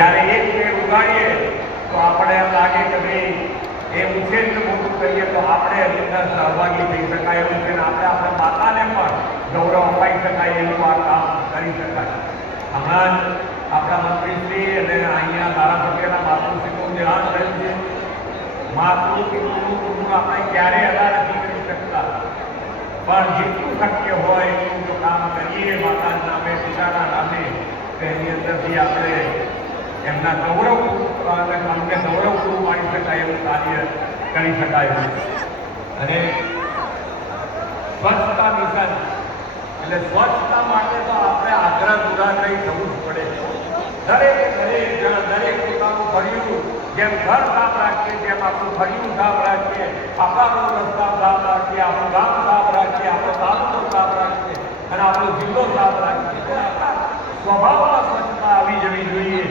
જ્યારે એક પેડ ઉગાડીએ તો આપણે એમ લાગે કે ભાઈ એ ઉછેરને મોટું કરીએ તો આપણે એની અંદર સહભાગી થઈ શકાય એવું છે ને આપણે આપણા માતાને પણ ગૌરવ અપાઈ શકાય એવું આ કામ કરી શકાય. હમણાં જ આપણા મંત્રીશ્રી અને અહીંયા ધારાસભ્યના માતૃશ્રીનું નિરાશ થયું છે. માતૃપિતૃનું આપણે ક્યારેય અદા નથી કરી શકતા, પણ જેટલું શક્ય હોય એટલું જો કામ કરીએ માતાના નામે પિતાના નામે એની અંદરથી આપણે એમના ગૌરવ અને અમને ગૌરવ પૂરું પાડી શકાય એવું કાર્ય કરી શકાય. અને સ્વચ્છતા મિશન એટલે સ્વચ્છતા માટે તો આપણે આગ્રહ દુરાગ્રહી થવું જ પડે. દરેક પોતાનું ફળિયું જેમ ઘર સાફ રાખીએ તેમ આપણું ફળિયું સાફ રાખીએ, આપણા રસ્તા સાફ રાખીએ, આપણું ગામ સાફ રાખીએ, આપણો તાલુકો સાફ રાખીએ અને આપણો જિલ્લો સાફ રાખીએ. સ્વભાવમાં સ્વચ્છતા આવી જવી જોઈએ.